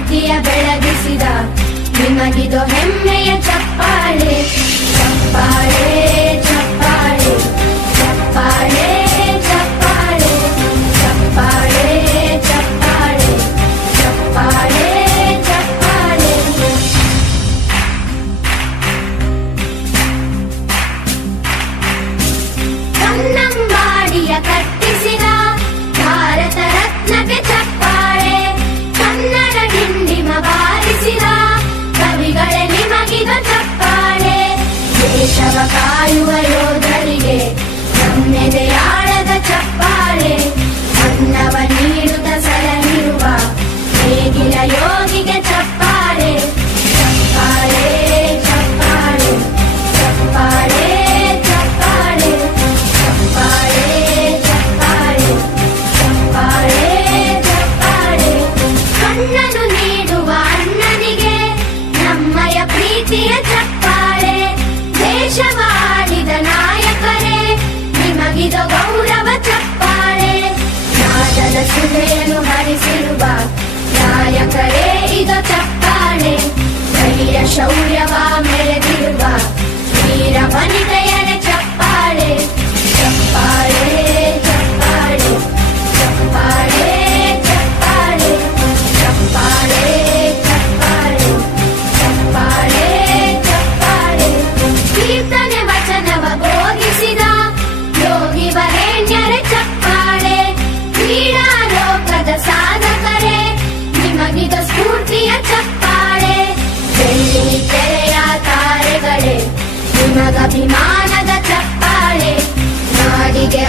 ಕೀರ್ತಿಯ ಬೆಳಗಿಸಿದ ನಿಮಗಿದು ಹೆಮ್ಮೆಯ ಚಪ್ಪಾಳೆ ಚಪ್ಪಾಳೆ ಚಪ್ಪಾಳೆ ಚಪ್ಪಾಳೆ ಚಪ್ಪಾಳೆ ಚಪ್ಪಾಳೆ ಚಪ್ಪಾಳೆ ಚಪ್ಪಾಳೆ ಚಪ್ಪಾಳೆ. ಕನ್ನಂಬಾಡಿಯ ಕಟ್ಟಿಸಿದ ಭಾರತ ರತ್ನಕ್ಕೆ ಚಪ್ಪಾಳೆ, ಕನ್ನಡ ಡಿಂಡಿಮ ಬಾರಿಸಿದ ಕವಿಗಳೇ ನಿಮಗಿದು ಚಪ್ಪಾಳೆ. ದೇಶವ ಕಾಯುವ ಯೋಧರಿಗೆ ನಮ್ಮೆದೆಯಾಳದ ಚಪ್ಪಾಳೆ, ಅನ್ನವ ನೀಡುತ್ತ ಸಲಹಿರುವ ನೇಗಿಲ ಯೋಗಿಗೆ ಚಪ್ಪಾಳೆ ಚಪ್ಪಾಳೆ ಚಪ್ಪಾಳೆ ಚಪ್ಪಾಳೆ ಚಪ್ಪಾಳೆ ಚಪ್ಪಾಳೆ ಚಪ್ಪಾಳೆ ಚಪ್ಪಾಳೆ ಚಪ್ಪಾಳೆ. ಕಣ್ಣನು ನೀಡುವ ಅಣ್ಣನಿಗೆ ನಮ್ಮಯ ಪ್ರೀತಿಯ ಚಪ್ಪಾಳೆ, ದೇಶವಾಳಿದ ನಾಯಕರೇ ನಿಮಗಿದು ಗೌರವ ಚಪ್ಪಾಳೆ. ನಾದದ ಸುಧೆಯನ್ನು ಹರಿಸಿರುವ ನಾಯಕರೇ ಇದು ಚಪ್ಪಾಳೆ, ಧೈರ್ಯ ಶೌರ್ಯವ ಮೆರೆದಿರುವ ವೀರ ವನಿತೆಯರ ಚಪ್ಪಾಳೆ ಚಪ್ಪಾಳೆ ಚಪ್ಪಾಳೆ ಚಪ್ಪಾಳೆ ಚಪ್ಪಾಳೆ ಚಪ್ಪಾಳೆ ಚಪ್ಪಾಳೆ ಚಪ್ಪಾಳೆ ಚಪ್ಪಾಳೆ. ಕೀರ್ತನೆ ವಚನವ ಬೋಧಿಸಿದ ಯೋಗಿ ವರೇಣ್ಯರ ಚಪ್ಪಾಳೆ, ಕ್ರೀಡಾ ಲೋಕದ ಸಾಧಕರೇ ನಿಮಗಿದು ಸ್ಫೂರ್ತಿಯ ಚಪ್ಪಾಳೆ. ಬೆಳ್ಳಿ ತೆರೆಯ ತಾರೆಗಳೇ ನಿಮಗಭಿಮಾನದ ಚಪ್ಪಾಳೆ, ನಾಡಿಗೆ